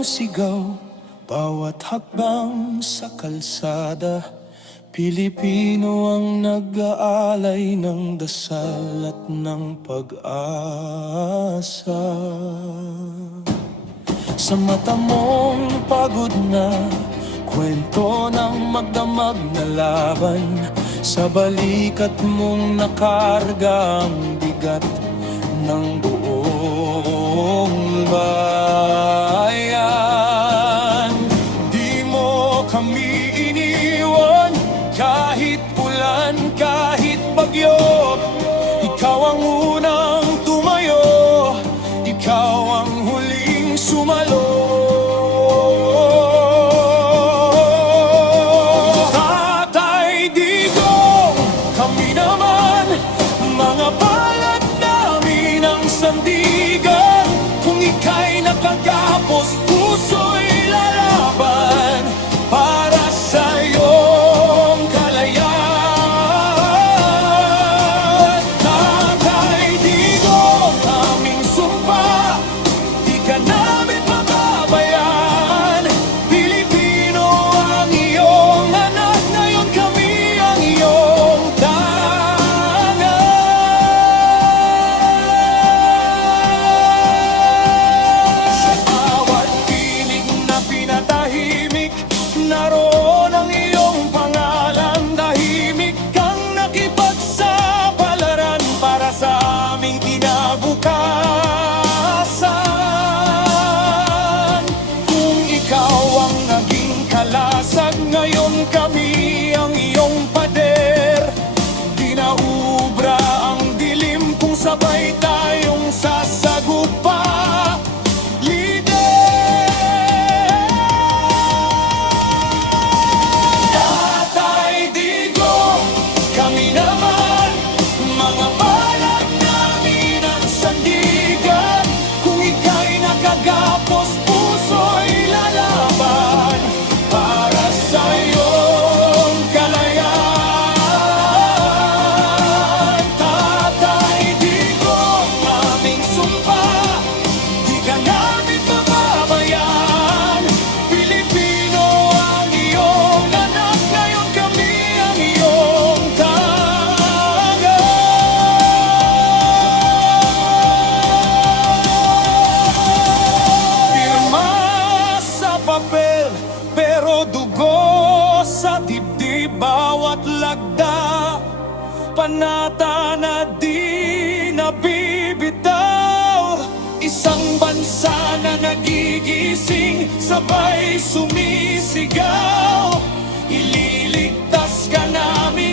iyong sigaw, bawat hakbang sa kalsada. Pilipino ang nag-aalay ng dasal at ng pag-asa. Sa mata mong pagod na, kwento ng magdamag na laban. Sa balikat mong nakarga ang bigat ng buong bayan. Di mo kami iniwan, kahit ulan, kahit bagyo. Ikaw ang unang tumayo, ikaw ang huling sumalo. Tatay Digong, kami naman, mga palad namin ang sandigan. Kung ika'y nakagapos, puso'y lalaban para sa iyong kalayaan. Tatay Digong, aming sumpa, di ka namin mababayaan. Pilipino ang iyong anak, ngayon kami ang iyong tangan. Sa bawat pinig na pinatahimik, naroon ang iyong pangalan. Tahimik kang nakipagsapalaran para sa aming kinabukasan. Kung ikaw ang naging kalasag, ngayon kami ang iyong pader. Dinaubra ang dilim kung sabay tayong sasagupa. Tatay Digong, kami naman, mga palad namin ang sandigan. Kung ika'y nakagapos, puso'y lalaban para sa iyong kalayaan. Tatay Digong, aming sumpa, di ka namin mababayaan. Pilipino ang iyong anak, ngayon kami ang iyong tangan. Pirma sa papel, pero dugo sa dibdib. Bawat lagda, panata na di nabibitaw. Isang bansa na nagigising, sabay sumisigaw. Ililigtas ka namin